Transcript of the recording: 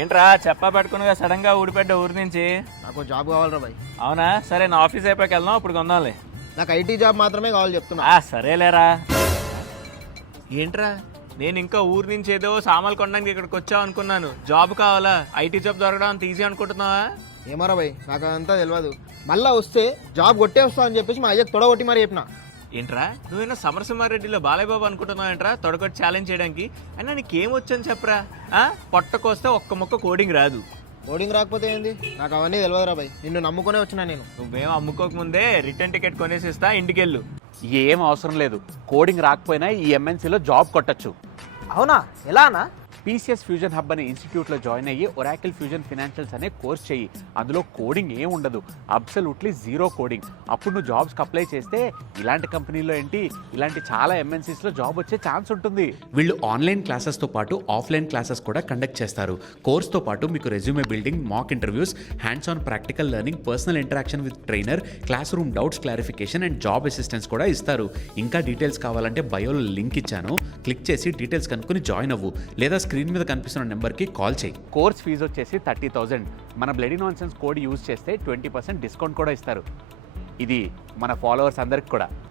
ఏంట్రా చెప్పా పెట్టుకునిగా సడన్ గా ఊడిపెట్ట ఊరి నుంచి? నాకు జాబ్ కావాలరా బాయ్. అవునా, సరే నా ఆఫీస్ అయిపోయాక వెళ్దాం, అప్పుడు కొందాంలే. నాకు ఐటీ జాబ్ మాత్రమే కావాలి చెప్తున్నా. సరేలేరా. ఏంట్రా నేను ఇంకా ఊరి నుంచి ఏదో సామాన్లు కొనడానికి ఇక్కడికి వచ్చావు అనుకున్నాను. జాబ్ కావాలా? ఐటీ జాబ్ దొరకడం అంత ఈజీ అనుకుంటున్నావా? ఏమరా బాయ్, నాకు అదంతా తెలియదు. మళ్ళా వస్తే జాబ్ కొట్టే వస్తా అని చెప్పేసి మా అయ్యకు తొడగొట్టి మరి చెప్పిన. ఏంట్రా నువ్వేనా సమరసింహారెడ్డిలో బాలయ్య బాబు అనుకుంటున్నావు ఏంట్రా తొడగొట్టి ఛాలెంజ్ చేయడానికి? అయినా నీకేం వచ్చని చెప్పరా? పొట్టకొస్తే ఒక్క ముక్క కోడింగ్ రాదు. కోడింగ్ రాకపోతే ఏంది? నాకు అవన్నీ తెలియదురా బాయ్, నిన్ను నమ్ముకునే వచ్చినా నేను. నువ్వేం అమ్ముకోకముందే రిటర్న్ టికెట్ కొనేసిస్తా, ఇంటికెళ్ళు. ఏం అవసరం లేదు, కోడింగ్ రాకపోయినా ఈ ఎంఎన్సీలో జాబ్ కొట్టచ్చు. అవునా? ఎలా అన్నా? పీసీఎస్ ఫ్యూజన్ హబ్ అనే ఇన్స్టిట్యూట్లో జాయిన్ అయ్యి ఒరాకిల్ ఫ్యూజన్ ఫినాన్షియల్స్ అనే కోర్స్ చెయ్యి. అందులో కోడింగ్ ఏం ఉండదు, అబ్సల్యూట్లీ జీరో కోడింగ్. అప్పుడు నువ్వు జాబ్స్కి అప్లై చేస్తే ఇలాంటి కంపెనీలో ఏంటి, ఇలాంటి చాలా ఎంఎన్సీస్లో జాబ్ వచ్చే ఛాన్స్ ఉంటుంది. వీళ్ళు ఆన్లైన్ క్లాసెస్తో పాటు ఆఫ్లైన్ క్లాసెస్ కూడా కండక్ట్ చేస్తారు. కోర్స్తో పాటు మీకు resume building, mock interviews, hands on practical learning, personal interaction with trainer, class room doubts clarification and job assistance కూడా ఇస్తారు. ఇంకా డీటెయిల్స్ కావాలంటే బయోలో లింక్ ఇచ్చాను, క్లిక్ చేసి డీటెయిల్స్ కనుక్కొని జాయిన్ అవ్వు, లేదా స్క్రీన్ మీద కనిపిస్తున్న నెంబర్కి కాల్ చేయి. కోర్స్ ఫీజు వచ్చేసి 30,000. మన బ్లడీ నాన్సెన్స్ కోడ్ యూజ్ చేస్తే 20% డిస్కౌంట్ కూడా ఇస్తారు. ఇది మన ఫాలోవర్స్ అందరికి కూడా.